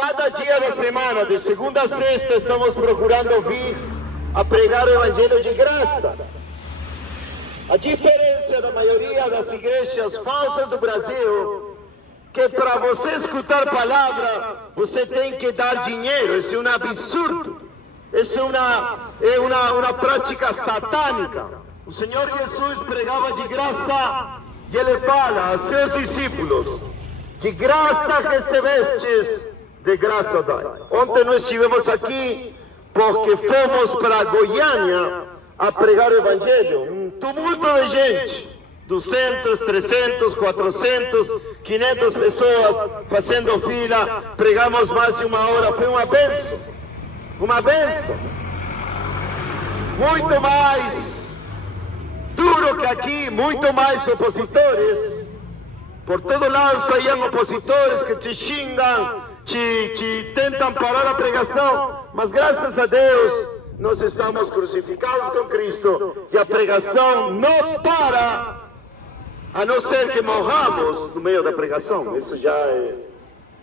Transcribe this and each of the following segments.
Cada dia da semana, de segunda a sexta, estamos procurando vir a pregar o Evangelho de graça. A diferença da maioria das igrejas falsas do Brasil, que para você escutar a palavra, você tem que dar dinheiro. Isso é um absurdo. Isso é uma prática satânica. O Senhor Jesus pregava de graça e Ele fala a seus discípulos: de graça recebestes, de graça dai. Ontem nós estivemos aqui porque fomos para Goiânia a pregar o Evangelho. Um tumulto de gente, 200, 300, 400, 500 pessoas fazendo fila. Pregamos mais de uma hora. Foi uma bênção. Uma bênção. Muito mais duro que aqui, muito mais opositores. Por todo lado saíam opositores que te xingam, te tentam parar a pregação. Mas graças a Deus, nós estamos crucificados com Cristo e a pregação não para, a não ser que morramos no meio da pregação. Isso já é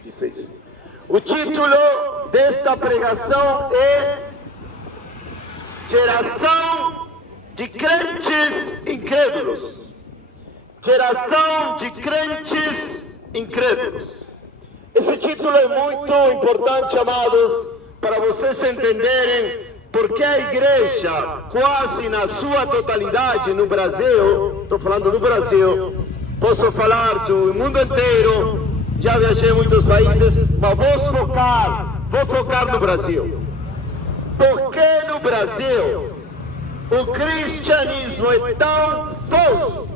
difícil. O título desta pregação é Geração de Crentes Incrédulos. Geração de Crentes Incrédulos. Esse título é muito importante, amados, para vocês entenderem porque a igreja, quase na sua totalidade no Brasil, estou falando do Brasil, posso falar do mundo inteiro, já viajei em muitos países, mas vou focar no Brasil. Porque no Brasil o cristianismo é tão falso,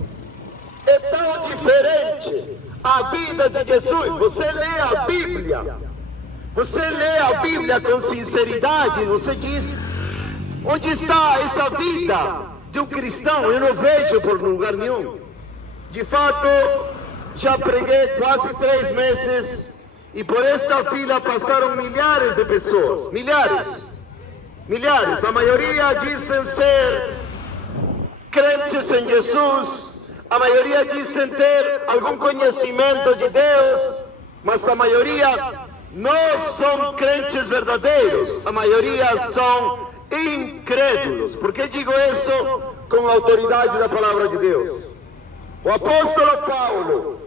é tão diferente a vida de Jesus. Você lê a Bíblia com sinceridade, você diz: onde está essa vida de um cristão? Eu não vejo por lugar nenhum. De fato, já preguei quase 3 meses e por esta fila passaram milhares de pessoas, milhares. A maioria dizem ser crentes em Jesus, a maioria dizem ter algum conhecimento de Deus, mas a maioria não são crentes verdadeiros, a maioria são incrédulos. Por que digo isso com a autoridade da palavra de Deus? O apóstolo Paulo,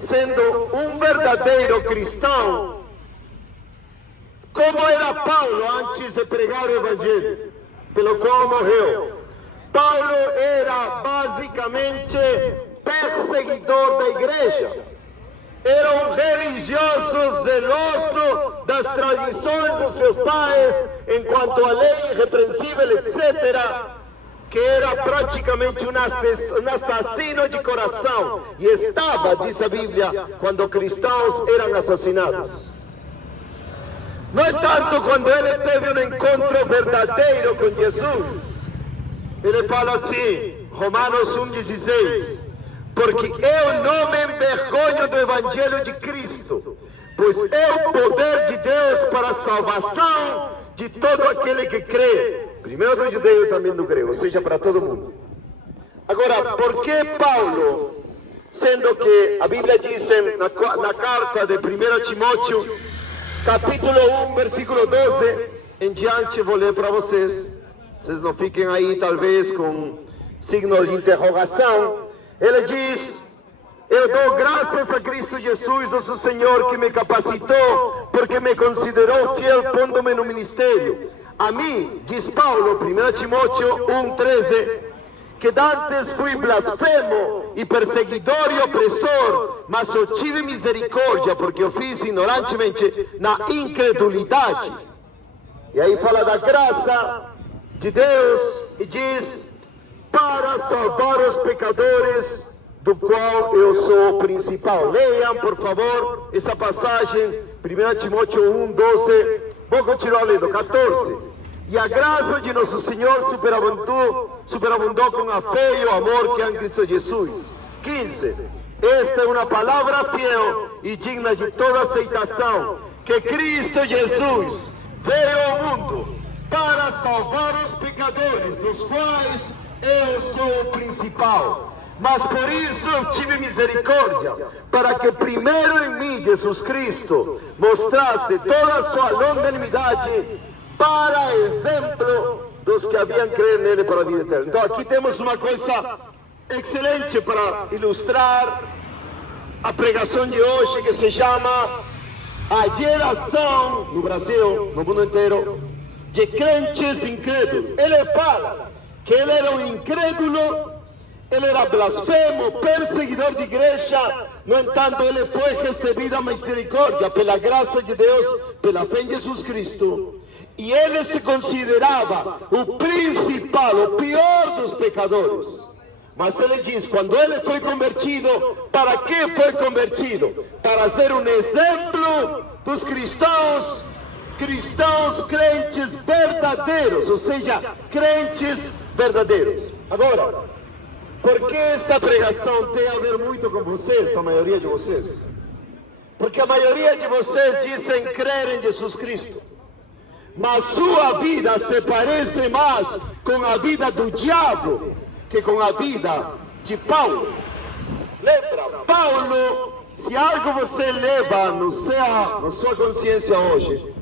sendo um verdadeiro cristão, como era Paulo antes de pregar o Evangelho, pelo qual morreu? Paulo era basicamente perseguidor da igreja. Era um religioso zeloso das tradições dos seus pais, enquanto a lei irrepreensível, etc., que era praticamente um assassino de coração. E estava, diz a Bíblia, quando cristãos eram assassinados. No entanto, quando ele teve um encontro verdadeiro com Jesus, ele fala assim, Romanos 1,16: porque eu não me envergonho do Evangelho de Cristo, pois é o poder de Deus para a salvação de todo aquele que crê, primeiro do judeu e também do grego, ou seja, para todo mundo. Agora, por que Paulo, sendo que a Bíblia diz na carta de 1 Timóteo, capítulo 1, versículo 12 em diante, vou ler para vocês não fiquem aí talvez com signos de interrogação. Ele diz: eu dou graças a Cristo Jesus, nosso Senhor, que me capacitou, porque me considerou fiel, pondo-me no ministério. A mim, diz Paulo, 1 Timóteo 1,13, que dantes fui blasfemo e perseguidor e opressor, mas eu tive misericórdia, porque eu fiz ignorantemente na incredulidade. E aí fala da graça de Deus e diz: para salvar os pecadores, do qual eu sou o principal. Leiam, por favor, essa passagem, 1 Timóteo 1,12. Vou continuar lendo, 14. E a graça de nosso Senhor superabundou com a fé e o amor que há em Cristo Jesus. 15. Esta é uma palavra fiel e digna de toda aceitação, que Cristo Jesus veio ao mundo para salvar os pecadores, dos quais eu sou o principal. Mas por isso eu tive misericórdia, para que primeiro em mim, Jesus Cristo, mostrasse toda a sua longanimidade, para exemplo dos que haviam crido nele para a vida eterna. Então aqui temos uma coisa excelente para ilustrar a pregação de hoje, que se chama a geração, no Brasil, no mundo inteiro, de crentes incrédulos. Ele fala que ele era um incrédulo, ele era blasfemo, perseguidor de igreja. No entanto, ele foi recebido a misericórdia pela graça de Deus, pela fé em Jesus Cristo. E ele se considerava o principal, o pior dos pecadores. Mas ele diz, quando ele foi convertido, para que foi convertido? Para ser um exemplo dos cristãos crentes verdadeiros, ou seja, crentes verdadeiros. Agora, por que esta pregação tem a ver muito com vocês, a maioria de vocês? Porque a maioria de vocês dizem crer em Jesus Cristo, mas sua vida se parece mais com a vida do diabo que com a vida de Paulo. Lembra, Paulo, se algo você leva na sua consciência hoje,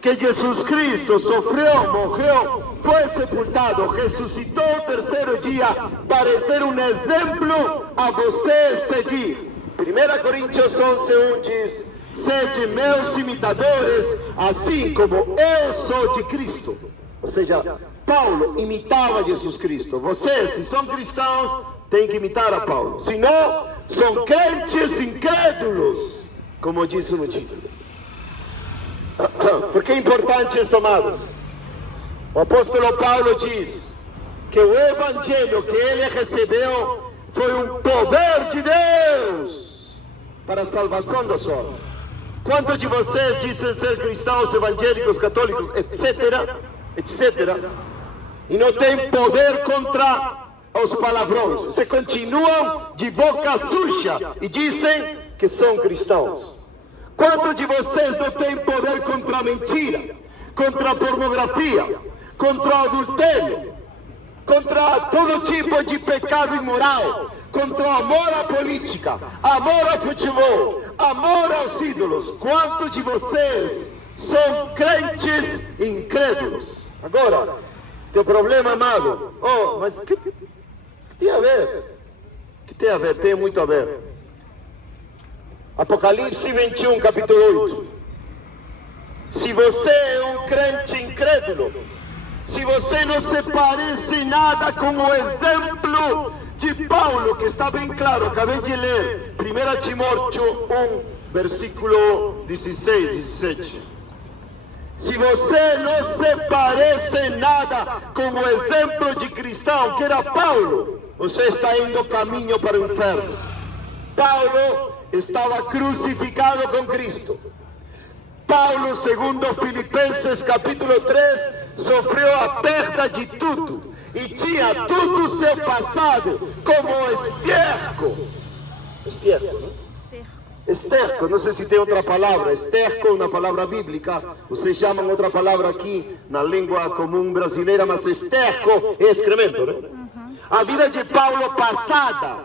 que Jesus Cristo sofreu, morreu, foi sepultado, ressuscitou o terceiro dia para ser um exemplo a você seguir. 1 Coríntios 11:1 diz: sede meus imitadores, assim como eu sou de Cristo. Ou seja, Paulo imitava Jesus Cristo. Vocês, se são cristãos, têm que imitar a Paulo. Se não, são crentes incrédulos, como disse no título. Por que é importante isto, amados? O apóstolo Paulo diz que o evangelho que ele recebeu foi um poder de Deus para a salvação da sua alma. Quantos de vocês dizem ser cristãos, evangélicos, católicos, etc., e não tem poder contra os palavrões? Você continuam de boca suja e dizem que são cristãos. Quantos de vocês não têm poder contra a mentira, contra a pornografia, contra o adultério, contra todo tipo de pecado imoral, contra o amor à política, amor ao futebol, amor aos ídolos? Quantos de vocês são crentes incrédulos? Agora, teu problema, amado, mas que tem a ver? Que tem a ver? Tem muito a ver. Apocalipse 21, capítulo 8. Se você é um crente incrédulo, se você não se parece nada com o exemplo de Paulo, que está bem claro, acabei de ler, 1 Timóteo 1, versículo 16, 17. Se você não se parece nada com o exemplo de cristão, que era Paulo, você está indo caminho para o inferno. Paulo estava crucificado com Cristo. Paulo, segundo Filipenses capítulo 3, sofreu a perda de tudo e tinha todo o seu passado como esterco, não sei se tem outra palavra. Esterco é uma palavra bíblica, vocês chamam outra palavra aqui na língua comum brasileira, mas esterco é excremento, né? A vida de Paulo passada,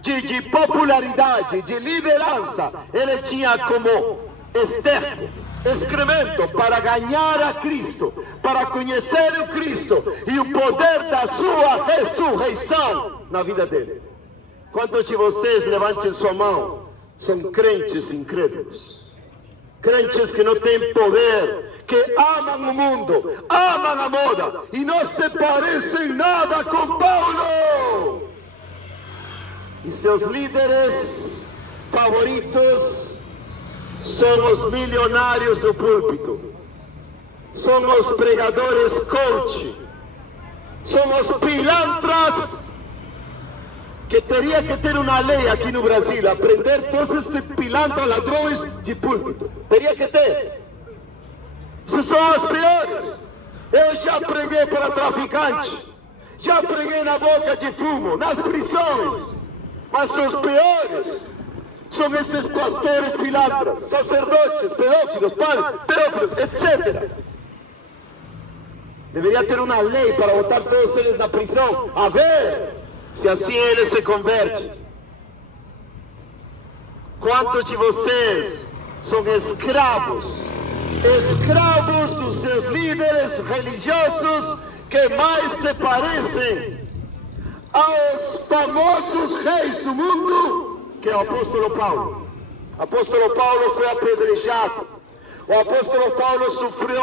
de popularidade, de liderança, ele tinha como esterco, excremento, para ganhar a Cristo, para conhecer o Cristo e o poder da sua ressurreição na vida dele. Quantos de vocês, levantem sua mão, são crentes incrédulos? Crentes que não têm poder, que amam o mundo, amam a moda e não se parecem nada com Paulo. E seus líderes favoritos são os milionários do púlpito, são os pregadores coach, são os pilantras, que teria que ter uma lei aqui no Brasil, aprender todos estes pilantras ladrões de púlpito. Teria que ter. Esses são os piores. Eu já preguei para traficantes, já preguei na boca de fumo, nas prisões. Mas os piores são esses pastores pilantras, sacerdotes, pedófilos, padres, pedófilos, etc. Deveria ter uma lei para botar todos eles na prisão. A ver se assim ele se converte? Quantos de vocês são escravos dos seus líderes religiosos que mais se parecem aos famosos reis do mundo, que é o apóstolo Paulo? O apóstolo Paulo foi apedrejado. O apóstolo Paulo sofreu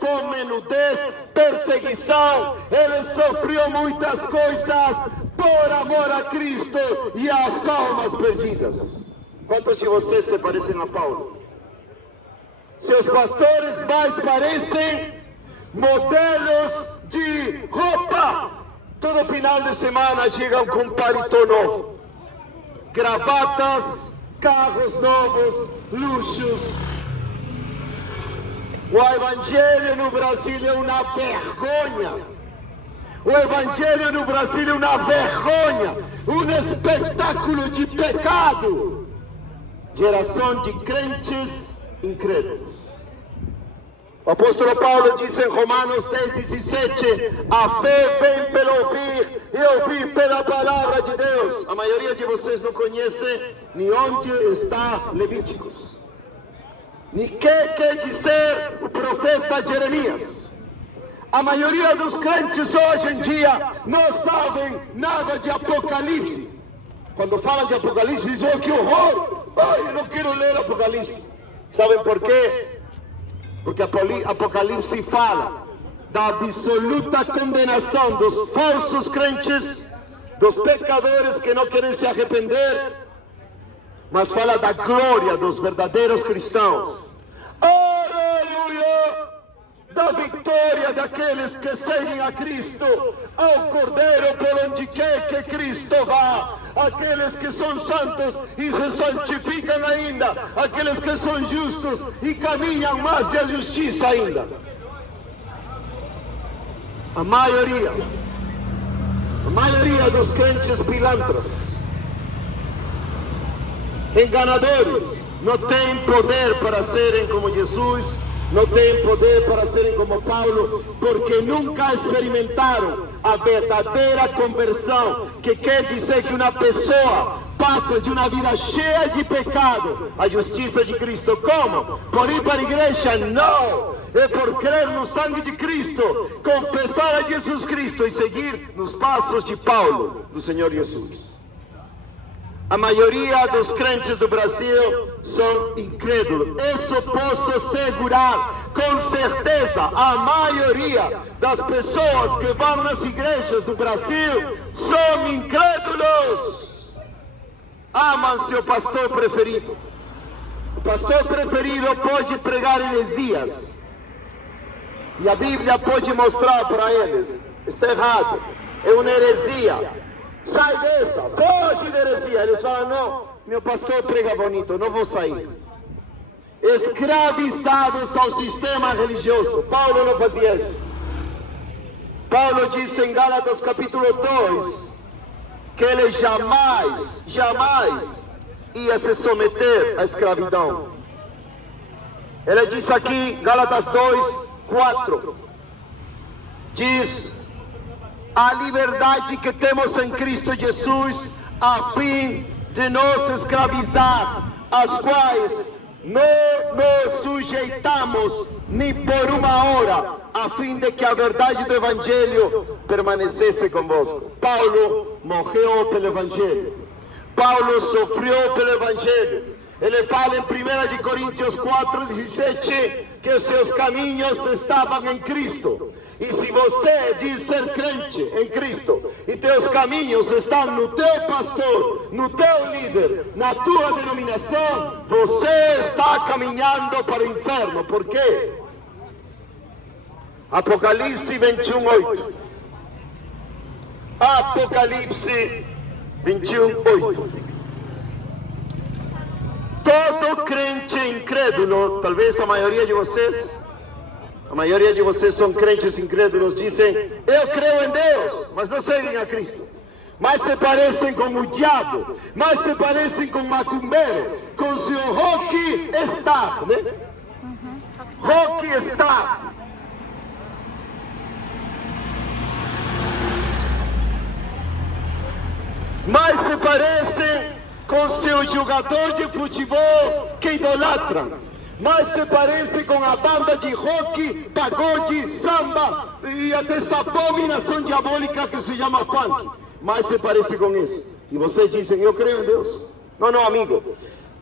fome, nudez, perseguição. Ele sofreu muitas coisas por amor a Cristo e às almas perdidas. Quantos de vocês se parecem a Paulo? Seus pastores mais parecem modelos de roupa. Todo final de semana chegam com paletó novo, gravatas, carros novos, luxos. O evangelho no Brasil é uma vergonha. O evangelho no Brasil é uma vergonha, um espetáculo de pecado. Geração de crentes incrédulos. O apóstolo Paulo diz em Romanos 10:17: a fé vem pelo ouvir e ouvir pela palavra de Deus. A maioria de vocês não conhece nem onde está Levíticos, nem o que quer dizer o profeta Jeremias. A maioria dos crentes hoje em dia não sabem nada de Apocalipse. Quando falam de Apocalipse, dizem: oh, que horror! Ai, eu não quero ler Apocalipse. Sabem por quê? Porque Apocalipse fala da absoluta condenação dos falsos crentes, dos pecadores que não querem se arrepender, mas fala da glória dos verdadeiros cristãos. Aleluia! Da vitória daqueles que seguem a Cristo, ao Cordeiro por onde quer que Cristo vá. Aqueles que são santos e se santificam ainda, aqueles que são justos e caminham mais a justiça ainda. A maioria dos crentes pilantras, enganadores, não tem poder para serem como Jesus, não tem poder para serem como Paulo, porque nunca experimentaram a verdadeira conversão, que quer dizer que uma pessoa passa de uma vida cheia de pecado à justiça de Cristo. Como? Por ir para a igreja? Não! É por crer no sangue de Cristo, confessar a Jesus Cristo e seguir nos passos de Paulo, do Senhor Jesus. A maioria dos crentes do Brasil são incrédulos. Isso posso assegurar com certeza. A maioria das pessoas que vão nas igrejas do Brasil são incrédulos. Amam seu pastor preferido. O pastor preferido pode pregar heresias. E a Bíblia pode mostrar para eles: está errado, é uma heresia. Sai dessa, pode de heresia. Eles falam: não, meu pastor prega bonito, não vou sair. Escravizados ao sistema religioso. Paulo não fazia isso. Paulo disse em Gálatas capítulo 2 que ele jamais ia se submeter à escravidão. Ele diz aqui, Gálatas 2:4, diz: a liberdade que temos em Cristo Jesus, a fim de nos escravizar, às quais não nos sujeitamos nem por uma hora, a fim de que a verdade do Evangelho permanecesse convosco. Paulo morreu pelo Evangelho. Paulo sofreu pelo Evangelho. Ele fala em 1 Coríntios 4:17 que seus caminhos estavam em Cristo. E se você diz ser crente em Cristo e teus caminhos estão no teu pastor, no teu líder, na tua denominação, você está caminhando para o inferno. Por quê? Apocalipse 21:8. Apocalipse 21:8. Todo crente incrédulo, talvez a maioria de vocês são crentes incrédulos, dizem: eu creio em Deus, mas não seguem a Cristo. Mas se parecem com o diabo, mas se parecem com macumbeiro, com seu rockstar, né? Rockstar. mais se parecem com seu jogador de futebol que idolatram, mais se parecem com a banda de rock, pagode, samba e até essa abominação diabólica que se chama funk, mais se parece com isso. E vocês dizem, eu creio em Deus. Não, amigo,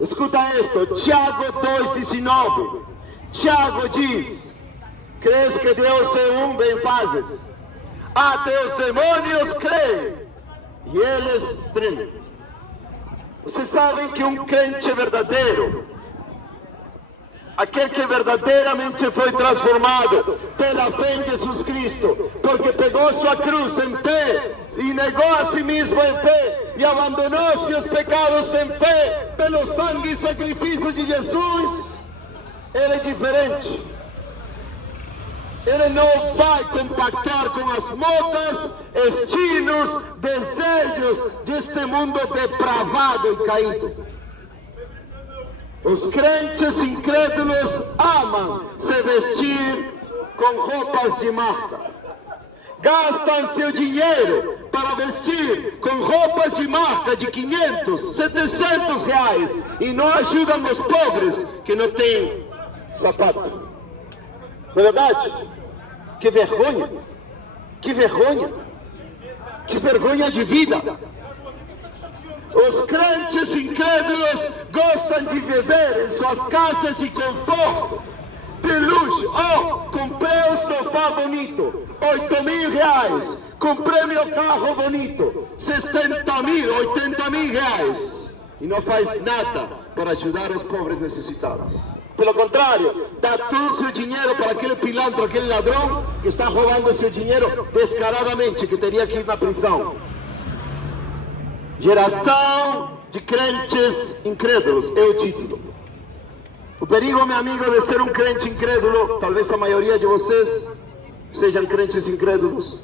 escuta isto, Tiago 2,19, Tiago diz, crês que Deus é um, bem fazes, até os demônios creem e eles tremem. Vocês sabem que um crente verdadeiro, aquele que verdadeiramente foi transformado pela fé em Jesus Cristo, porque pegou sua cruz em fé e negou a si mesmo em fé e abandonou seus pecados em fé pelo sangue e sacrifício de Jesus, ele é diferente. Ele não vai compactar com as modas, estilos, desejos deste mundo depravado e caído. Os crentes incrédulos amam se vestir com roupas de marca. Gastam seu dinheiro para vestir com roupas de marca de 500, 700 reais e não ajudam os pobres que não têm sapato. Não é verdade? Que vergonha! Que vergonha! Que vergonha de vida! Os crentes incrédulos gostam de viver em suas casas de conforto, de luxo. Oh, comprei um sofá bonito, 8.000 reais. Comprei meu carro bonito, 60.000, 80.000 reais. E não faz nada para ajudar os pobres necessitados. Pelo contrário, dá todo o seu dinheiro para aquele pilantra, aquele ladrão que está roubando seu dinheiro descaradamente, que teria que ir na prisão. Geração de crentes incrédulos é o título. O perigo, meu amigo, de ser um crente incrédulo, talvez a maioria de vocês sejam crentes incrédulos,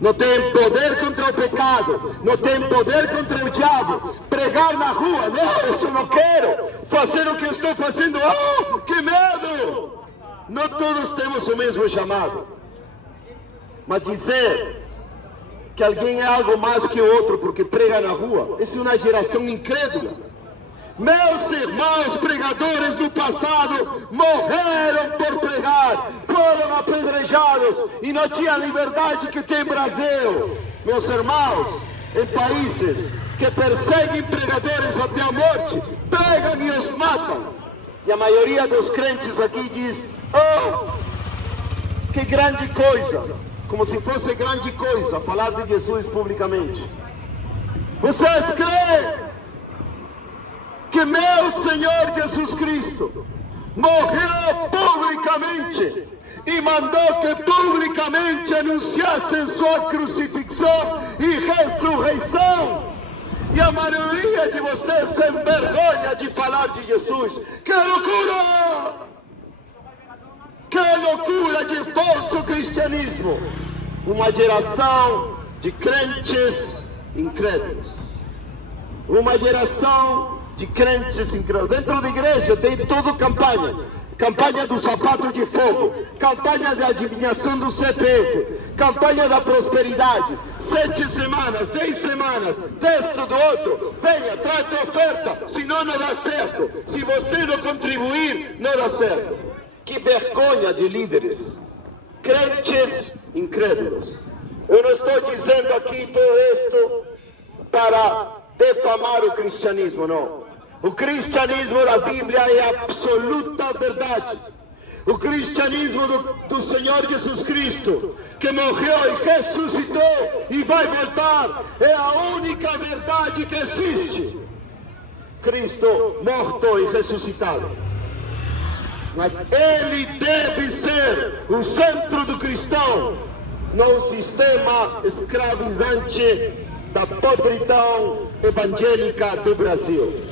não tem poder contra o pecado, não tem poder contra o diabo. Pregar na rua, não, isso não quero. Fazer o que eu estou fazendo, oh, que medo! Não todos temos o mesmo chamado. Mas dizer que alguém é algo mais que o outro porque prega na rua, essa é uma geração incrédula. Meus irmãos pregadores do passado morreram por pregar, foram apedrejados e não tinha liberdade que tem Brasil. Meus irmãos, em países que perseguem pregadores até a morte, pegam e os matam. E a maioria dos crentes aqui diz, oh, que grande coisa, como se fosse grande coisa falar de Jesus publicamente. Vocês creem que meu Senhor Jesus Cristo morreu publicamente e mandou que publicamente anunciassem sua crucifixão e ressurreição? E a maioria de vocês se envergonha de falar de Jesus. Que loucura! Que loucura de falso cristianismo! Uma geração de crentes incrédulos. Uma geração de crentes incrédulos. Dentro da igreja tem toda campanha. Campanha do sapato de fogo, campanha da adivinhação do CPF, campanha da prosperidade, 7 semanas, 10 semanas, texto do outro, venha, traz tua oferta, senão não dá certo, se você não contribuir, não dá certo. Que vergonha de líderes, crentes incrédulos. Eu não estou dizendo aqui tudo isto para defamar o cristianismo, não. O cristianismo da Bíblia é a absoluta verdade. O cristianismo do Senhor Jesus Cristo, que morreu e ressuscitou e vai voltar, é a única verdade que existe. Cristo morto e ressuscitado. Mas ele deve ser o centro do cristão, não o sistema escravizante da podridão evangélica do Brasil,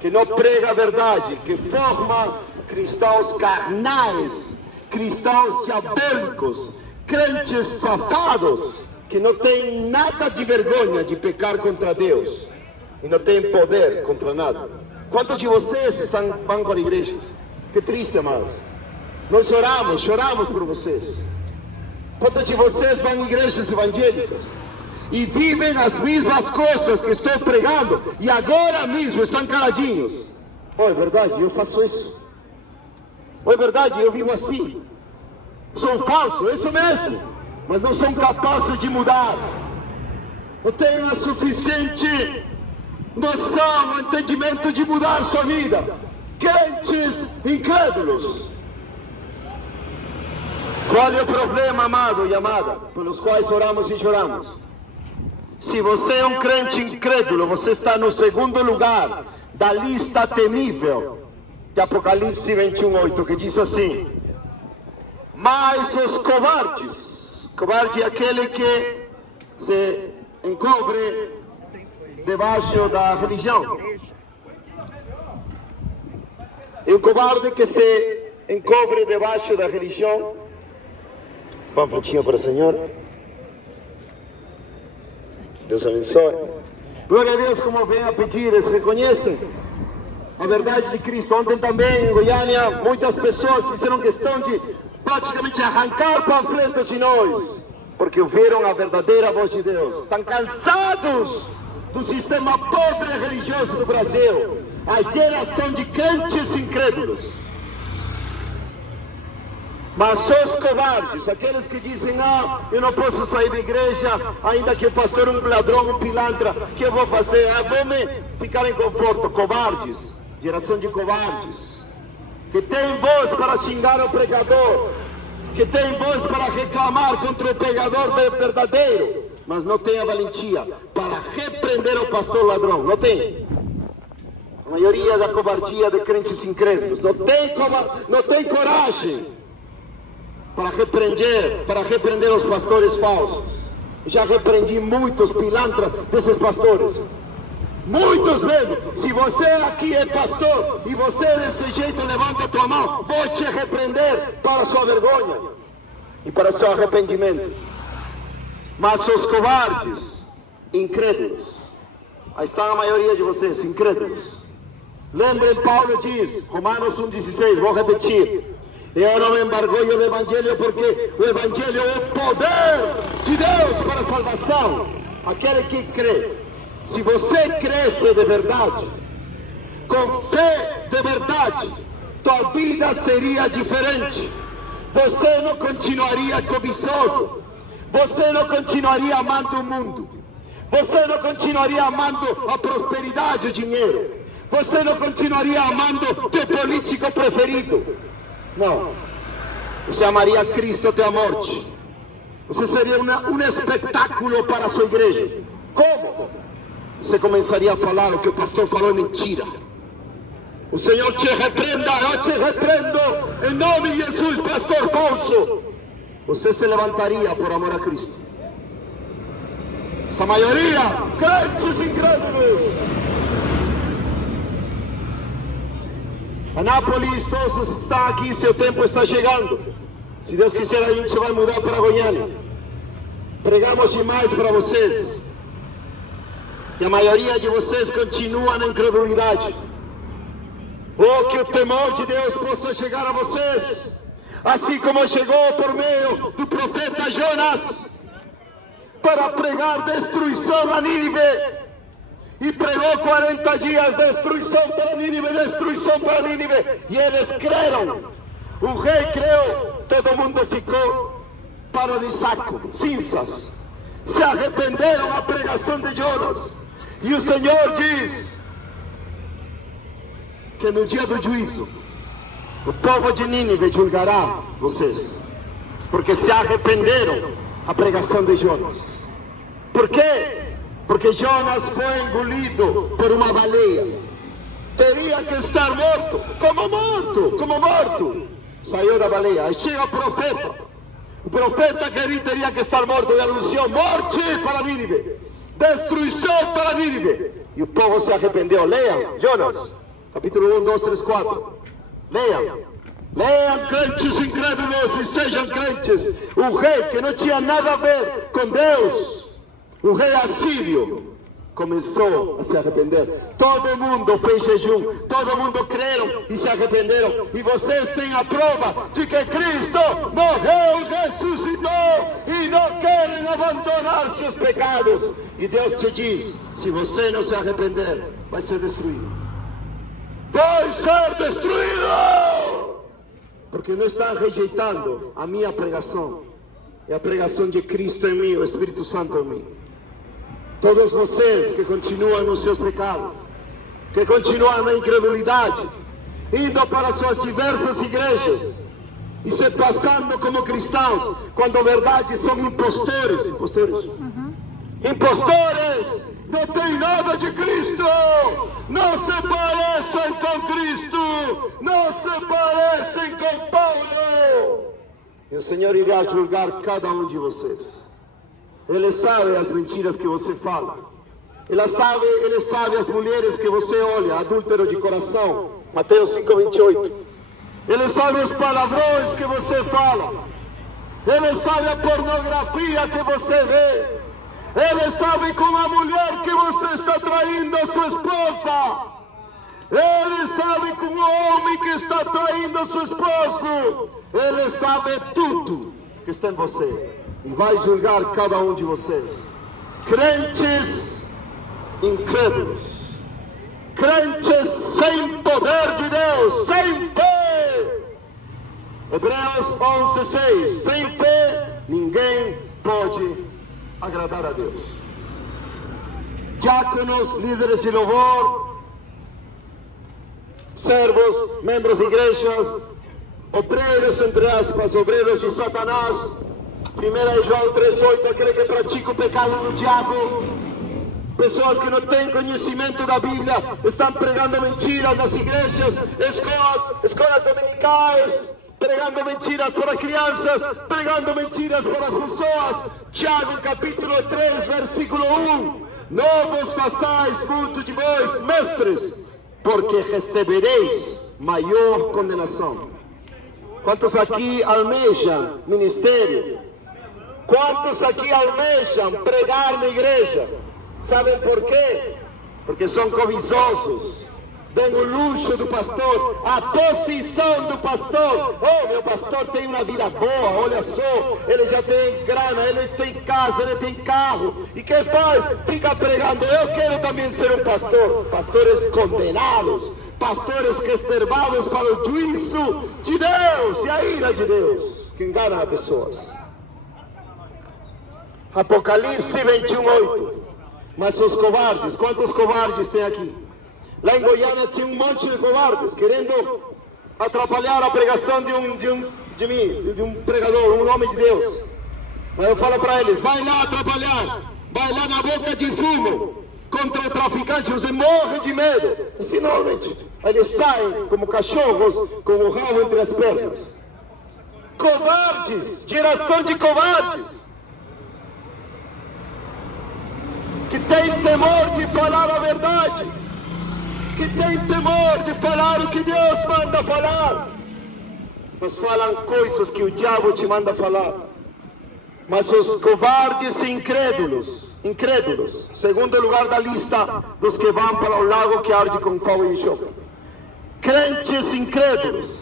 que não prega a verdade, que forma cristãos carnais, cristãos diabólicos, crentes safados, que não têm nada de vergonha de pecar contra Deus e não têm poder contra nada. Quantos de vocês vão para igrejas? Que triste, amados. Nós choramos por vocês. Quantos de vocês vão em igrejas evangélicas? e vivem as mesmas coisas que estou pregando e agora mesmo estão caladinhos. Oh, é verdade, eu faço isso. Oh, é verdade, eu vivo assim. Sou falso, é isso mesmo. Mas não são capazes de mudar. Não têm a suficiente noção, entendimento de mudar sua vida. Crentes incrédulos. Qual é o problema, amado e amada, pelos quais oramos e choramos? Se você é um crente incrédulo, você está no segundo lugar da lista temível de Apocalipse 21:8, que diz assim: mas os covardes, covarde é aquele que se encobre debaixo da religião, e o covarde que se encobre debaixo da religião. Panfletinho para o Senhor. Deus abençoe. Glória a Deus, como vem a pedir, eles reconhecem a verdade de Cristo. Ontem também em Goiânia, muitas pessoas fizeram questão de praticamente arrancar panfletos de nós, porque ouviram a verdadeira voz de Deus. Estão cansados do sistema podre religioso do Brasil, a geração de crentes incrédulos. Mas só os covardes, aqueles que dizem: ah, eu não posso sair da igreja, ainda que o pastor é um ladrão, um pilantra, o que eu vou fazer? Ah, vou me ficar em conforto. Covardes, geração de covardes, que tem voz para xingar o pregador, que tem voz para reclamar contra o pregador verdadeiro, mas não tem a valentia para repreender o pastor ladrão. Não tem. A maioria da covardia de crentes incrédulos não tem coragem para repreender os pastores falsos. Eu já repreendi muitos pilantras desses pastores, muitos mesmo. Se você aqui é pastor e você desse jeito levanta a tua mão, vou te repreender para sua vergonha e para seu arrependimento. Mas os covardes, incrédulos, aí está a maioria de vocês, incrédulos. Lembrem, Paulo diz, Romanos 1,16, vou repetir: eu não me embargulho do Evangelho, porque o Evangelho é o poder de Deus para a salvação. Aquele que crê. Se você cresce de verdade, com fé de verdade, tua vida seria diferente. Você não continuaria cobiçoso. Você não continuaria amando o mundo. Você não continuaria amando a prosperidade, o dinheiro. Você não continuaria amando o teu político preferido. Não, você amaria Cristo até a morte. Você seria um espetáculo para a sua igreja. Como? Você começaria a falar: o que o pastor falou é mentira. O Senhor te repreenda, eu te repreendo em nome de Jesus, pastor falso. Você se levantaria por amor a Cristo. Essa maioria, crentes incrédulos. Anápolis, todos estão aqui, seu tempo está chegando. Se Deus quiser, a gente vai mudar para Goiânia. Pregamos demais para vocês. E a maioria de vocês continua na incredulidade. Oh, que o temor de Deus possa chegar a vocês, assim como chegou por meio do profeta Jonas, para pregar destruição a Nínive. E pregou 40 dias, destruição para Nínive, destruição para Nínive. E eles creram. O rei creu, todo mundo ficou para de saco, cinzas. Se arrependeram da pregação de Jonas. E o Senhor diz que no dia do juízo, o povo de Nínive julgará vocês, porque se arrependeram da pregação de Jonas. Por quê? Porque Jonas foi engolido por uma baleia. Teria que estar morto, como morto. Saiu da baleia. Aí chega o profeta que teria que estar morto, e anunciou morte para Nínive, destruição para Nínive. E o povo se arrependeu. Leiam, Jonas, capítulo 1, 2, 3, 4. Leiam, crentes incrédulos, e sejam crentes. O rei que não tinha nada a ver com Deus, o rei assírio, começou a se arrepender. Todo mundo fez jejum, todo mundo creram e se arrependeram. E vocês têm a prova de que Cristo morreu, ressuscitou e não querem abandonar seus pecados. E Deus te diz, se você não se arrepender, vai ser destruído. Vai ser destruído! Porque não estão rejeitando a minha pregação. É a pregação de Cristo em mim, o Espírito Santo em mim. Todos vocês que continuam nos seus pecados, que continuam na incredulidade, indo para suas diversas igrejas e se passando como cristãos, quando na verdade são impostores. Impostores? Impostores! Não tem nada de Cristo! Não se parecem com Cristo! Não se parecem com Paulo! E o Senhor irá julgar cada um de vocês. Ele sabe as mentiras que você fala. Ele sabe as mulheres que você olha, adúltero de coração. Mateus 5:28. Ele sabe os palavrões que você fala. Ele sabe a pornografia que você vê. Ele sabe com a mulher que você está traindo a sua esposa. Ele sabe com o homem que está traindo a seu esposo. Ele sabe tudo que está em você. E vai julgar cada um de vocês. Crentes incrédulos. Crentes sem poder de Deus. Sem fé. Hebreus 11:6. Sem fé, ninguém pode agradar a Deus. Diáconos, líderes de louvor, servos, membros de igrejas, obreiros, entre aspas, obreiros de Satanás. 1 João 3:8, aquele que pratica o pecado do diabo. Pessoas que não têm conhecimento da Bíblia, estão pregando mentiras nas igrejas, escolas dominicais, pregando mentiras para crianças, pregando mentiras para as pessoas. Tiago capítulo 3, versículo 1. Não vos façais muito de vós, mestres, porque recebereis maior condenação. Quantos aqui almejam ministério? Quantos aqui almejam pregar na igreja? Sabem por quê? Porque são cobiçosos. Vem o luxo do pastor, a posição do pastor. Oh, meu pastor tem uma vida boa, olha só. Ele já tem grana, ele tem casa, ele tem carro. E que faz? Fica pregando. Eu quero também ser um pastor. Pastores condenados. Pastores reservados para o juízo de Deus e a ira de Deus, que enganam as pessoas. Apocalipse 21:8. Mas os covardes, quantos covardes tem aqui? Lá em Goiânia tinha um monte de covardes querendo atrapalhar a pregação de um pregador, um homem de Deus. Mas eu falo para eles, vai lá atrapalhar, vai lá na boca de fumo contra o traficante, você morre de medo. Assim normalmente, eles saem como cachorros com o rabo entre as pernas. Covardes, geração de covardes, que tem temor de falar a verdade, que tem temor de falar o que Deus manda falar. Mas falam coisas que o diabo te manda falar. Mas os covardes e incrédulos, segundo lugar da lista dos que vão para o lago que arde com fogo e enxofre. Crentes incrédulos,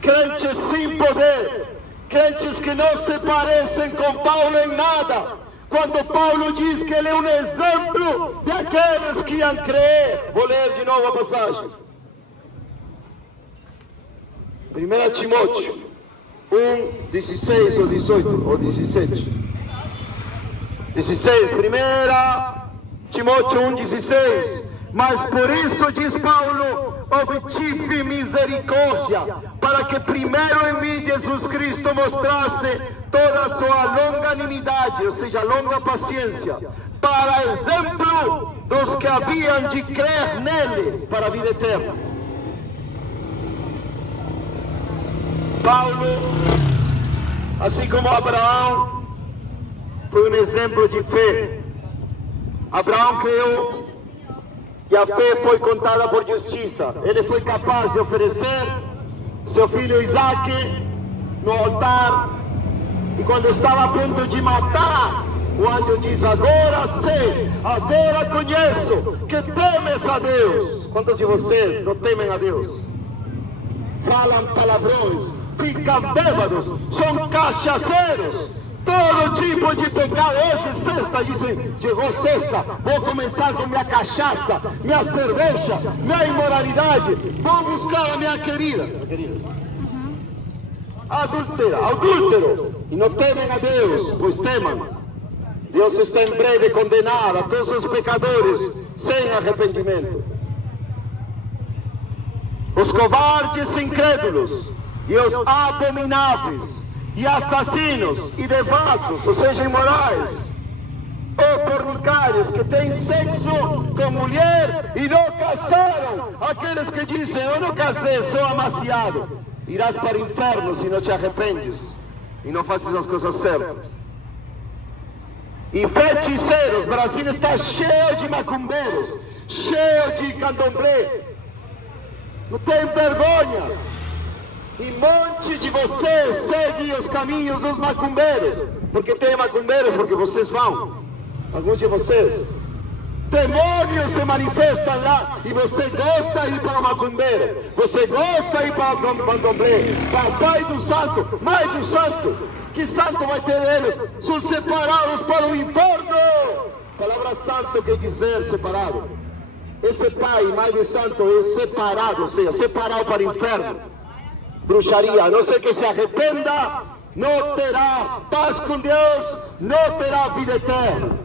crentes sem poder, crentes que não se parecem com Paulo em nada. Quando Paulo diz que ele é um exemplo daqueles que iam crer. Vou ler de novo a passagem. 1 Timóteo 1:16 ou 18 ou 17. 16, 1 Timóteo 1:16. Mas por isso, diz Paulo, obtive misericórdia, para que primeiro em mim Jesus Cristo mostrasse toda a sua longanimidade, ou seja, longa paciência, para exemplo dos que haviam de crer nele para a vida eterna. Paulo, assim como Abraão, foi um exemplo de fé. Abraão creu e a fé foi contada por justiça. Ele foi capaz de oferecer seu filho Isaque no altar. E quando estava a ponto de matar O anjo diz: agora sei, agora conheço que temes a Deus. Quantos de vocês não temem a Deus? Falam palavrões, ficam bêbados, são cachaceiros, todo tipo de pecado. Hoje sexta, dizem, chegou sexta, vou começar com minha cachaça, minha cerveja, minha imoralidade, vou buscar a minha querida. Adúltero, e não temem a Deus, pois temam. Deus está em breve condenar a todos os pecadores sem arrependimento. Os covardes incrédulos e os abomináveis e assassinos e devassos, ou seja, imorais, ou fornicários que têm sexo com mulher e não casaram, aqueles que dizem: eu não casei, sou amaciado, irás para o inferno se não te arrependes e não fazes as coisas certas. E feiticeiros, o Brasil está cheio de macumbeiros, cheio de candomblé. Não tem vergonha. E monte de vocês seguem os caminhos dos macumbeiros. Porque tem macumbeiros, porque vocês vão. Alguns de vocês. Demônios se manifestam lá e você gosta de ir para o macumbeiro. Você gosta de ir para o candomblé. Papai do santo, mãe do santo. Que santo vai ter eles? São separados para o inferno. A palavra santo quer dizer separado. Esse pai, mãe de santo, é separado, ou seja, separado para o inferno. Bruxaria, a não ser que se arrependa, não terá paz com Deus, não terá vida eterna.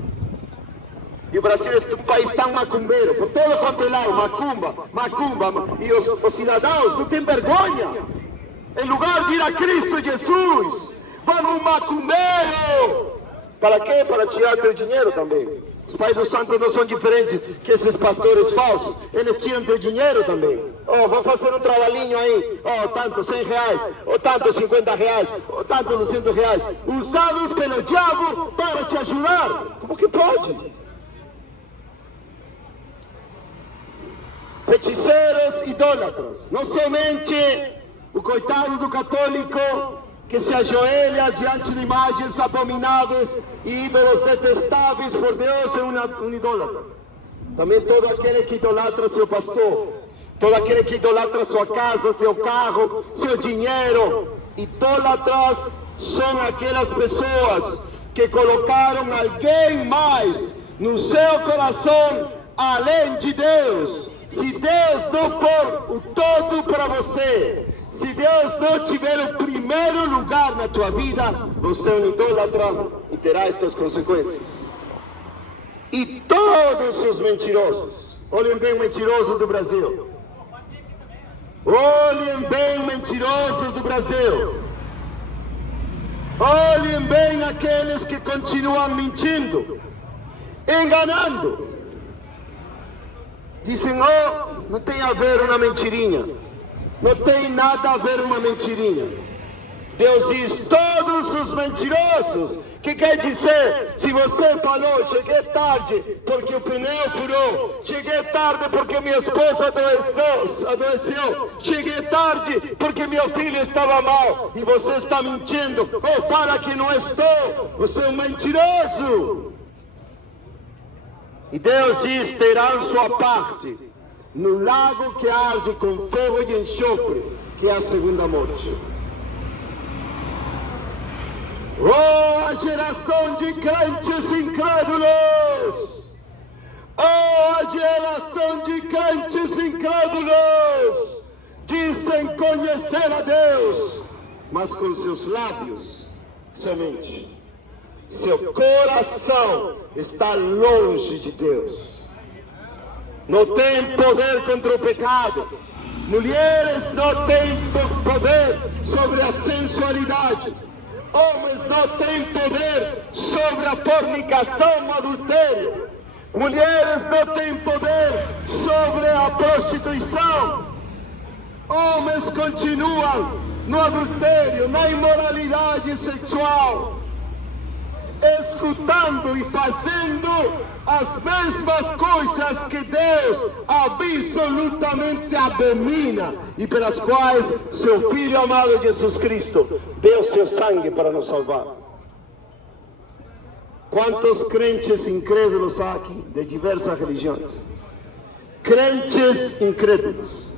E o Brasil é um país tão macumbeiro, por todo quanto é lado, macumba, e os cidadãos não têm vergonha. Em lugar de ir a Cristo Jesus, vão no macumbeiro. Para quê? Para tirar teu dinheiro também. Os pais do santo não são diferentes que esses pastores falsos. Eles tiram teu dinheiro também. Oh, vão fazer um trabalhinho aí. Oh, tanto 100 reais. Oh, tanto 50 reais. Oh, tanto 200 reais. Usados pelo diabo para te ajudar. Como que pode? Feiticeiros, idólatras. Não somente o coitado do católico que se ajoelha diante de imagens abomináveis e ídolos detestáveis por Deus é um idólatra. Também todo aquele que idolatra seu pastor, todo aquele que idolatra sua casa, seu carro, seu dinheiro. Idólatras são aquelas pessoas que colocaram alguém mais no seu coração além de Deus. Se Deus não for o todo para você, se Deus não tiver o primeiro lugar na tua vida, você é um idólatra e terá estas consequências. E todos os mentirosos, olhem bem o mentiroso do Brasil. Olhem bem mentirosos do Brasil. Olhem bem aqueles que continuam mentindo, enganando. Dizem: oh, não tem a ver uma mentirinha. Não tem nada a ver uma mentirinha. Deus diz: todos os mentirosos. Que quer dizer? Se você falou: cheguei tarde porque o pneu furou, cheguei tarde porque minha esposa adoeceu, cheguei tarde porque meu filho estava mal, e você está mentindo, ou fala que não estou, você é um mentiroso. E Deus diz: terão sua parte no lago que arde com fogo e enxofre, que é a segunda morte. Oh, a geração de crentes incrédulos! Oh, a geração de crentes incrédulos! Dizem conhecer a Deus, mas com seus lábios somente. Seu coração está longe de Deus. Não tem poder contra o pecado. Mulheres não têm poder sobre a sensualidade. Homens não têm poder sobre a fornicação, o adultério. Mulheres não têm poder sobre a prostituição. Homens continuam no adultério, na imoralidade sexual, escutando e fazendo as mesmas coisas que Deus absolutamente abomina e pelas quais seu Filho amado Jesus Cristo deu seu sangue para nos salvar. Quantos crentes incrédulos há aqui, de diversas religiões? Crentes incrédulos.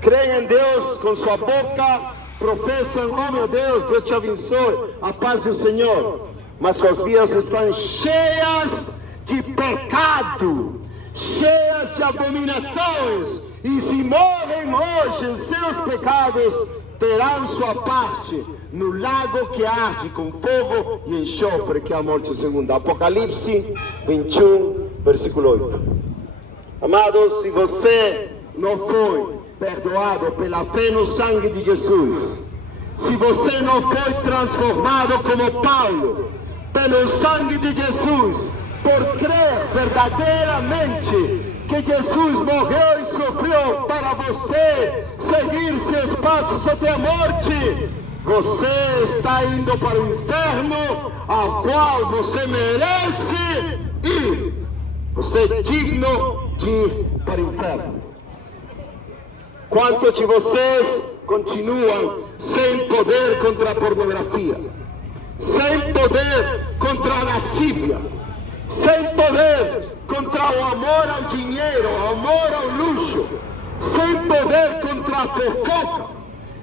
Creem em Deus com sua boca, professam, oh meu Deus, Deus te abençoe, a paz do Senhor. Mas suas vidas estão cheias de pecado, cheias de abominações. E se morrem hoje em seus pecados, terão sua parte no lago que arde com fogo e enxofre, que é a morte segunda. Apocalipse 21, versículo 8. Amados, se você não foi perdoado pela fé no sangue de Jesus, se você não foi transformado como Paulo pelo sangue de Jesus, por crer verdadeiramente que Jesus morreu e sofreu para você seguir seus passos até a morte, você está indo para o inferno, ao qual você merece ir. Você é digno de ir para o inferno. Quantos de vocês continuam sem poder contra a pornografia, sem poder contra a lascívia, sem poder contra o amor ao dinheiro, o amor ao luxo, sem poder contra a fofoca,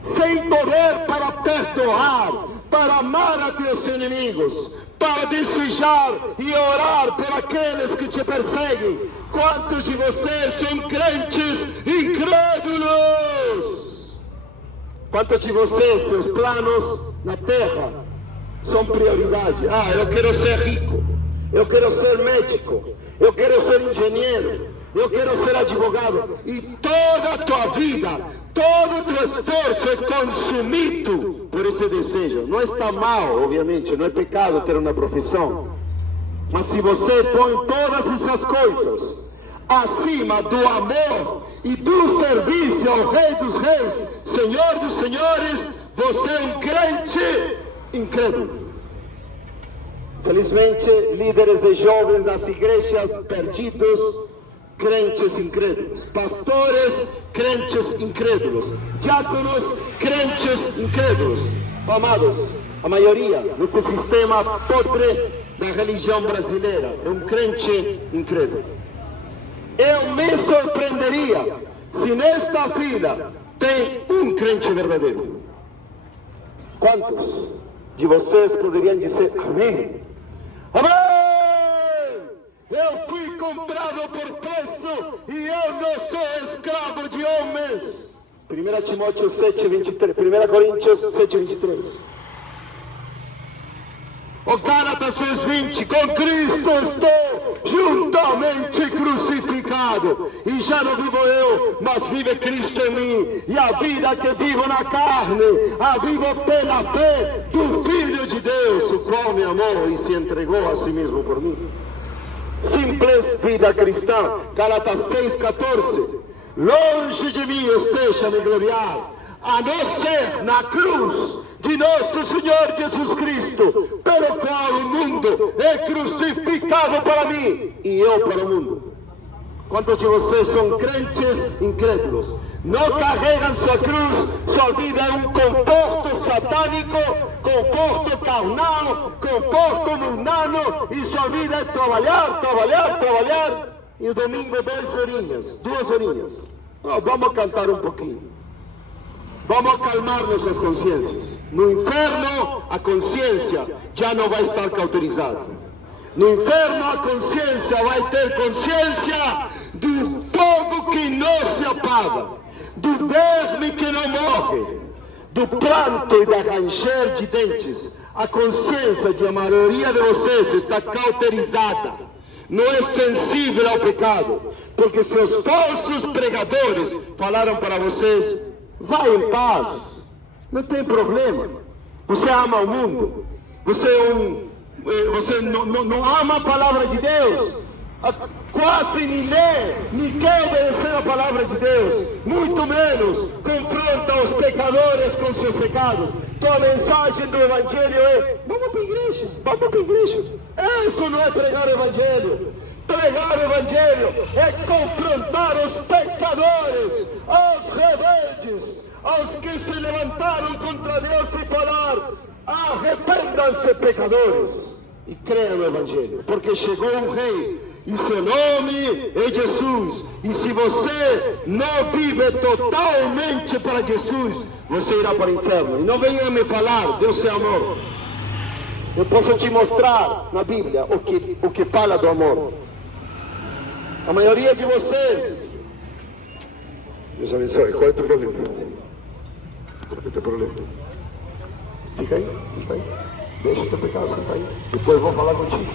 sem poder para perdoar, para amar a teus inimigos, para desejar e orar por aqueles que te perseguem? Quantos de vocês são crentes incrédulos? Quantos de vocês, seus planos na terra são prioridade? Eu quero ser rico, eu quero ser médico, eu quero ser engenheiro, eu quero ser advogado. E toda a tua vida, todo o teu esforço é consumido por esse desejo. Não está mal, obviamente, não é pecado ter uma profissão. Mas se você põe todas essas coisas acima do amor e do serviço ao Rei dos Reis, Senhor dos Senhores, você é um crente incrédulo. Felizmente, líderes de jovens nas igrejas perdidos, crentes incrédulos. Pastores, crentes incrédulos. Diáconos, crentes incrédulos. Amados, a maioria deste sistema podre da religião brasileira é um crente incrédulo. Eu me surpreenderia se nesta fila tem um crente verdadeiro. Quantos de vocês poderiam dizer amém? Amém! Eu fui comprado por preço e eu não sou escravo de homens. 1 Timóteo 7:23, 1 Coríntios 7:23. O Gálatas 6:20, com Cristo estou juntamente crucificado, e já não vivo eu, mas vive Cristo em mim, e a vida que vivo na carne, a vivo pela fé do Filho de Deus, o qual me amou e se entregou a si mesmo por mim. Simples vida cristã. Gálatas 6:14, longe de mim esteja me gloriar, a não ser na cruz de nosso Senhor Jesus Cristo, pelo qual o mundo é crucificado para mim e eu para o mundo. Quantos de vocês são crentes incrédulos? Não carregam sua cruz, sua vida é um conforto satânico, conforto carnal, conforto mundano, e sua vida é trabalhar, trabalhar, trabalhar. E o domingo 2 horinhas. Vamos cantar um pouquinho. Vamos acalmar nossas consciências. No inferno, a consciência já não vai estar cauterizada. No inferno, a consciência vai ter consciência do fogo que não se apaga, do verme que não morre, do pranto e da ranger de dentes. A consciência de a maioria de vocês está cauterizada, não é sensível ao pecado, porque seus falsos pregadores falaram para vocês: vai em paz, não tem problema. Você ama o mundo, você não ama a palavra de Deus, quase nem lê, nem quer obedecer a palavra de Deus, muito menos confronta os pecadores com seus pecados. Tua mensagem do Evangelho é: vamos para a igreja, vamos para a igreja. Isso não é pregar o Evangelho. Pregar o Evangelho é confrontar os pecadores, aos rebeldes, aos que se levantaram contra Deus e falar: arrependam-se, pecadores. e creia no Evangelho, porque chegou um rei e seu nome é Jesus. E se você não vive totalmente para Jesus, você irá para o inferno. E não venha me falar, Deus é amor. Eu posso te mostrar na Bíblia o que fala do amor. A maioria de vocês... Deus abençoe. Qual é o teu problema? Qual é o teu problema? Fica aí. Deixa o teu pecado, senta aí. Depois eu vou falar contigo.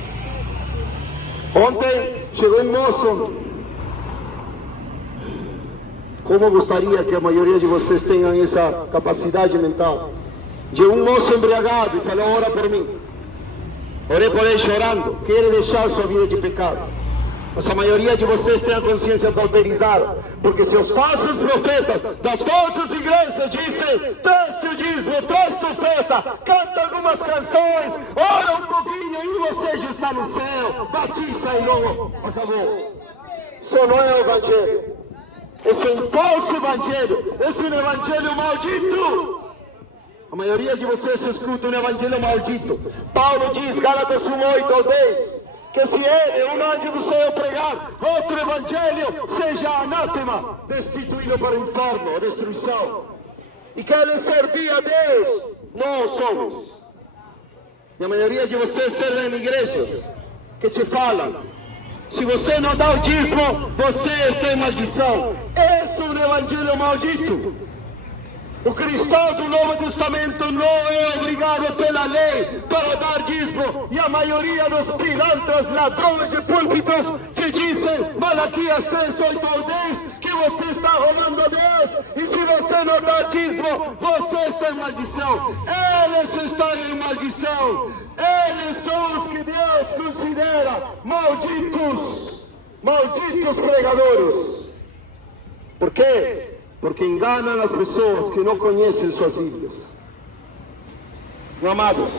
Ontem chegou um moço. Como eu gostaria que a maioria de vocês tenham essa capacidade mental. De um moço embriagado e falou: ora por mim. Orei por ele chorando. Quer deixar sua vida de pecado. Mas a maioria de vocês tem a consciência cauterizada, porque seus falsos profetas das falsas igrejas dizem: traz o dízimo, traz a oferta, canta algumas canções, ora um pouquinho e você já está no céu, batiza e logo acabou. Isso não é o Evangelho. Esse é um falso Evangelho, esse é um Evangelho maldito. A maioria de vocês escuta um Evangelho maldito. Paulo diz, Gálatas 1:8 ou 10, que se ele, um anjo do céu, pregar outro evangelho, seja anátema, destituído para o inferno, a destruição. E que ele servia a Deus, não aos homens. E a maioria de vocês servem em igrejas que te falam: se você não dá o dízimo, você está em maldição. Esse é um evangelho maldito. O cristão do Novo Testamento não é obrigado pela lei para dar dízimo. E a maioria dos pilantras, ladrões de púlpitos, te dizem, Malaquias 3:8 ou 10, que você está roubando a Deus. E se você não dá dízimo, você está em maldição. Eles estão em maldição. Eles são os que Deus considera malditos. Malditos pregadores. Por quê? Porque enganam as pessoas que não conhecem suas Bíblias. Meu amados,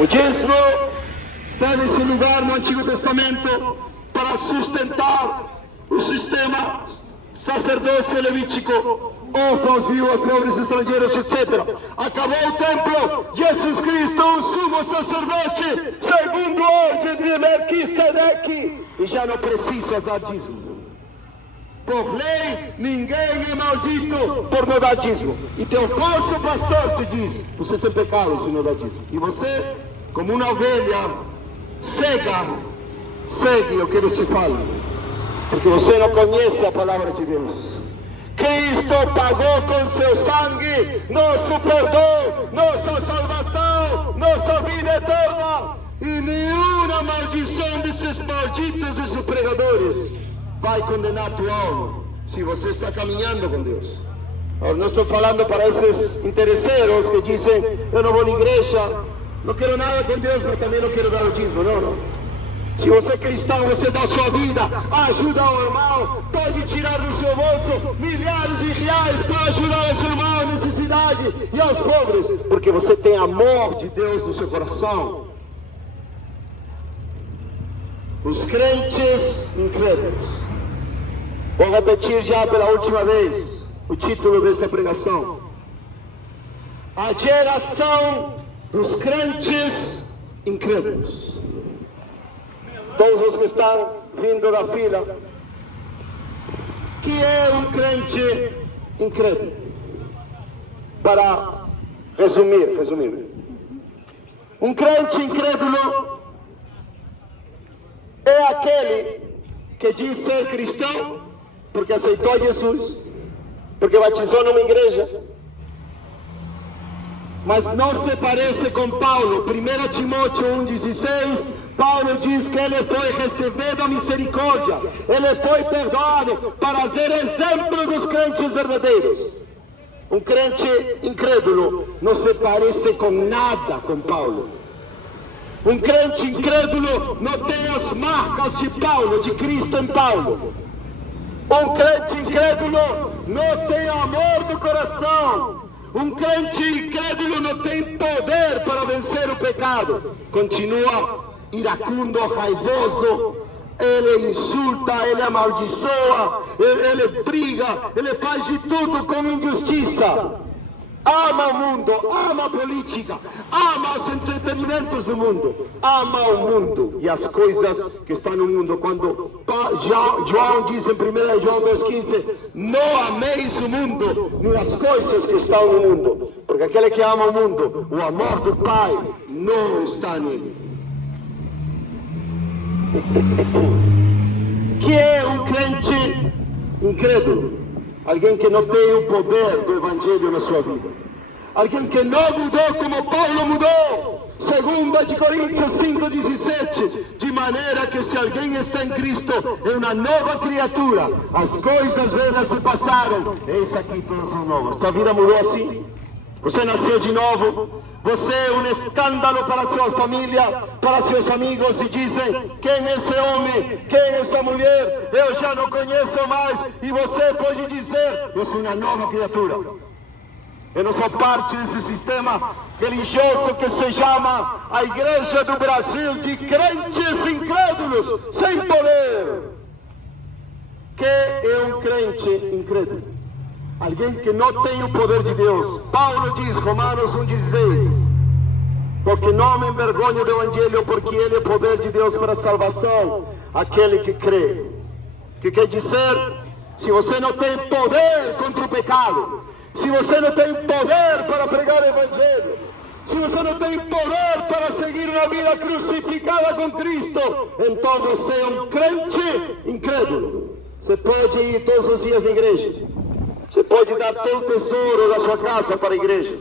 o dízimo teve esse lugar no Antigo Testamento para sustentar o sistema sacerdócio levítico, órfãos, viúvas, pobres, estrangeiros, etc. Acabou o templo, Jesus Cristo, o sumo sacerdote, segundo a ordem de Melquisedeque, e já não precisa dar dízimo. Por lei, ninguém é maldito por não dar dízimo. E teu falso pastor te diz: você tem pecado se não dá dízimo. E você, como uma ovelha cega, segue o que eles te falam, porque você não conhece a palavra de Deus. Cristo pagou com seu sangue nosso perdão, nossa salvação, nossa vida eterna. E nenhuma maldição desses malditos, desses pregadores, vai condenar tua alma, se você está caminhando com Deus. Agora, não estou falando para esses interesseiros que dizem: eu não vou na igreja, não quero nada com Deus, mas também não quero dar o dízimo. Não. Se você é cristão, você dá a sua vida, ajuda o irmão, pode tirar do seu bolso milhares de reais para ajudar o seu irmão em necessidade e aos pobres, porque você tem amor de Deus no seu coração. Os crentes incrédulos. Vou repetir já pela última vez o título desta pregação: a geração dos crentes incrédulos. Todos os que estão vindo da fila, que é um crente incrédulo? Para resumir. Um crente incrédulo é aquele que diz ser cristão porque aceitou Jesus, porque batizou numa igreja, mas não se parece com Paulo. 1 Timóteo 1,16, Paulo diz que ele foi recebido a misericórdia, ele foi perdoado para ser exemplo dos crentes verdadeiros. Um crente incrédulo não se parece com nada com Paulo. Um crente incrédulo não tem as marcas de Paulo, de Cristo em Paulo. Um crente incrédulo não tem amor do coração. Um crente incrédulo não tem poder para vencer o pecado. Continua iracundo, raivoso. Ele insulta, ele amaldiçoa, ele briga, ele faz de tudo com injustiça. ama o mundo, ama a política, ama os entretenimentos do mundo, ama o mundo e as coisas que estão no mundo. Quando João diz em 1 João 2,15, não ameis o mundo, nem as coisas que estão no mundo, porque aquele que ama o mundo, o amor do Pai não está nele. Que é um crente incrédulo? Alguém que não tem o poder do Evangelho na sua vida. Alguém que não mudou como Paulo mudou. 2 Coríntios 5,17. De maneira que se alguém está em Cristo, é uma nova criatura. As coisas velhas se passaram. Eis aqui todas são novas. Tua vida mudou assim? Você nasceu de novo? Você é um escândalo para sua família, para seus amigos, e dizem: quem é esse homem? Quem é essa mulher? Eu já não conheço mais. E você pode dizer: eu sou uma nova criatura. Eu não sou parte desse sistema religioso que se chama a Igreja do Brasil, de crentes incrédulos, sem poder. Que é um crente incrédulo? Alguém que não tem o poder de Deus. Paulo diz, Romanos 1,16, porque não me envergonho do Evangelho, porque ele é poder de Deus para a salvação, aquele que crê. Que quer dizer, se você não tem poder contra o pecado, se você não tem poder para pregar o Evangelho, se você não tem poder para seguir uma vida crucificada com Cristo, então você é um crente incrédulo. Você pode ir todos os dias na igreja, você pode dar todo o tesouro da sua casa para a igreja,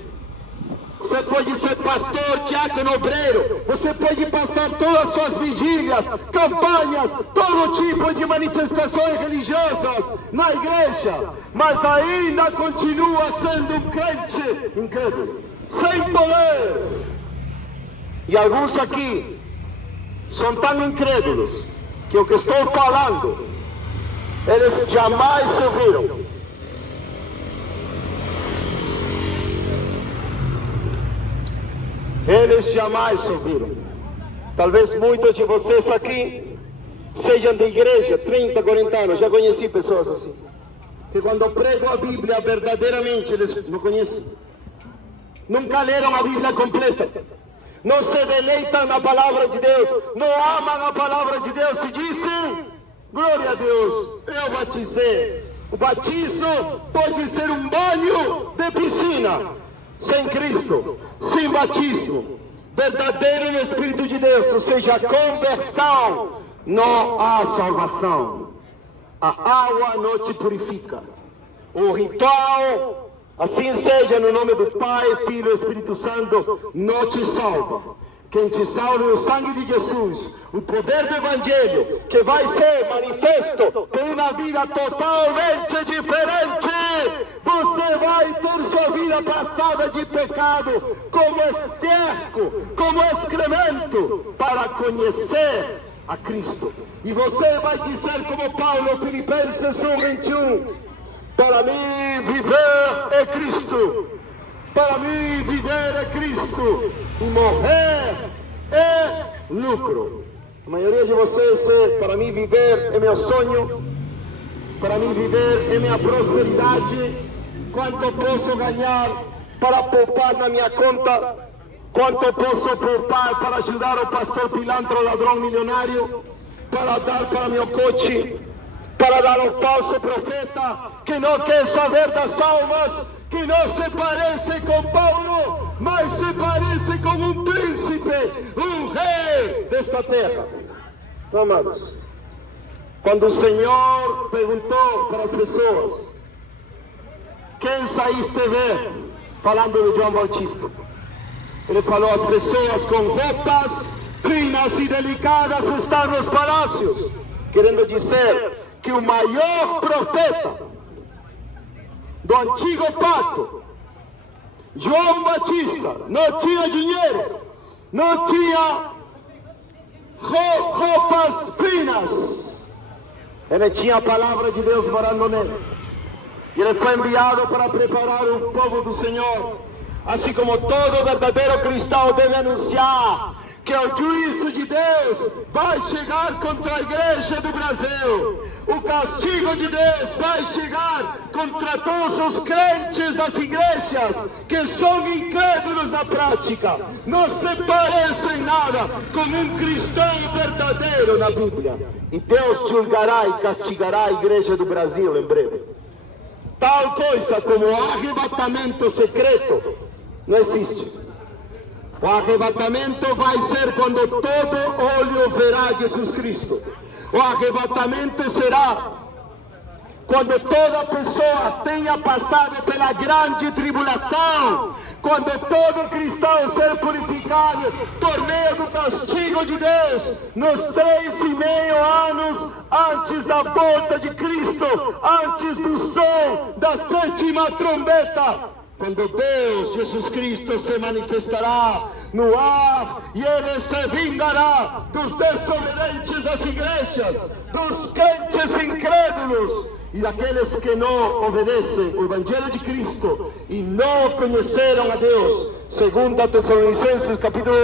você pode ser pastor, diácono, obreiro, você pode passar todas as suas vigílias, campanhas, todo tipo de manifestações religiosas na igreja, mas ainda continua sendo um crente incrédulo, sem poder. E alguns aqui são tão incrédulos que o que estou falando, eles jamais se ouviram. Eles jamais ouviram. Talvez muitos de vocês aqui sejam de igreja, 30, 40 anos. Já conheci pessoas assim, que quando pregam a Bíblia verdadeiramente, eles não conhecem. Nunca leram a Bíblia completa. Não se deleitam na palavra de Deus. Não amam a palavra de Deus e dizem: glória a Deus, eu batizei. O batismo pode ser um banho de piscina. Sem Cristo, sem batismo verdadeiro no Espírito de Deus, ou seja, conversão, não há salvação. A água não te purifica. O ritual, assim seja, no nome do Pai, Filho e Espírito Santo, não te salva. Quem te salva é o sangue de Jesus, o poder do Evangelho, que vai ser manifesto por uma vida totalmente diferente. Você vai ter sua vida passada de pecado como esterco, como excremento, para conhecer a Cristo. E você vai dizer como Paulo, Filipenses 1:21, para mim viver é Cristo. Para mim viver é Cristo e morrer é lucro. A maioria de vocês para mim viver é meu sonho, para mim viver é minha prosperidade. Quanto posso ganhar para poupar na minha conta? Quanto posso poupar para ajudar o pastor pilantra, ladrão milionário? Para dar para meu coche? Para dar ao falso profeta que não quer saber das almas, que não se parece com Paulo, mas se parece com um príncipe, um rei desta terra. Então, amados, quando o Senhor perguntou para as pessoas: quem saíste ver? Falando de João Batista, ele falou: as pessoas com roupas finas e delicadas estão nos palácios, querendo dizer que o maior profeta do antigo pacto, João Batista, não tinha dinheiro, não tinha roupas finas, ele tinha a palavra de Deus morando nele. E ele foi enviado para preparar o povo do Senhor, assim como todo verdadeiro cristão deve anunciar que o juízo de Deus vai chegar contra a igreja do Brasil. O castigo de Deus vai chegar contra todos os crentes das igrejas que são incrédulos na prática. Não se parecem nada com um cristão verdadeiro na Bíblia. E Deus julgará e castigará a igreja do Brasil em breve. Tal coisa como o arrebatamento secreto não existe. O arrebatamento vai ser quando todo olho verá Jesus Cristo. O arrebatamento será quando toda pessoa tenha passado pela grande tribulação, quando todo cristão ser purificado por meio do castigo de Deus, nos 3,5 anos antes da volta de Cristo, antes do som da 7ª trombeta. Quando Deus, Jesus Cristo, se manifestará no ar e Ele se vingará dos desobedientes das igrejas, dos crentes incrédulos e daqueles que não obedecem o Evangelho de Cristo e não conheceram a Deus. 2 Tessalonicenses capítulo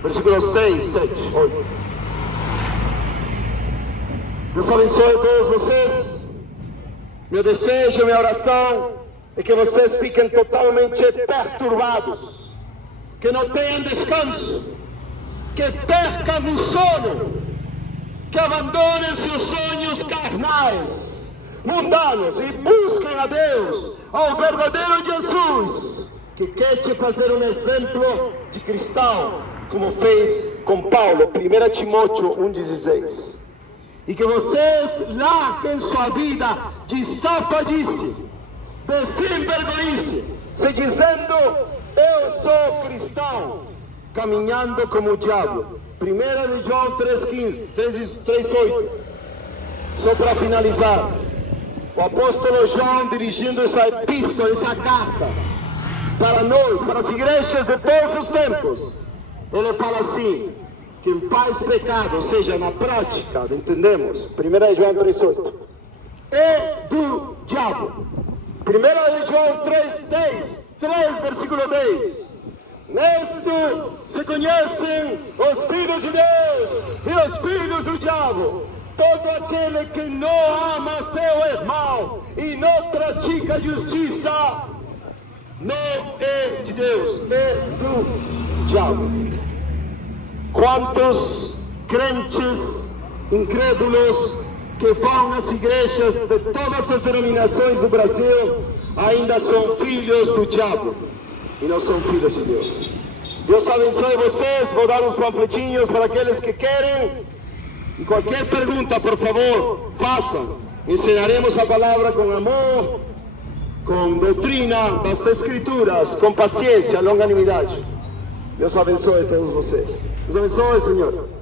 1, versículos 6, 7, 8. Deus abençoe a todos vocês. Meu desejo, minha oração é que vocês fiquem totalmente perturbados, que não tenham descanso, que percam o sono, que abandonem seus sonhos carnais, mundanos e busquem a Deus, ao verdadeiro Jesus, que quer te fazer um exemplo de cristão, como fez com Paulo, 1 Timóteo 1,16. E que vocês larguem sua vida de safadice, de sem-vergonhice, se dizendo, eu sou cristão, caminhando como o diabo. 1 João 3,8. Só para finalizar, o apóstolo João, dirigindo essa epístola, essa carta, para nós, para as igrejas de todos os tempos, ele fala assim: quem faz pecado, ou seja, na prática, entendemos? 1 João 3,8, é do diabo. 1 João 3, versículo 10. Nisto se conhecem os filhos de Deus e os filhos do diabo. Todo aquele que não ama seu irmão e não pratica justiça não é de Deus, é do diabo. Quantos crentes incrédulos que vão nas igrejas de todas as denominações do Brasil ainda são filhos do diabo e não são filhos de Deus. Deus abençoe vocês. Vou dar uns panfletinhos para aqueles que querem. E qualquer pergunta, por favor, façam. Ensinaremos a palavra com amor, com doutrina das Escrituras, com paciência, longanimidade. Deus abençoe a todos vocês. Deus abençoe, Senhor.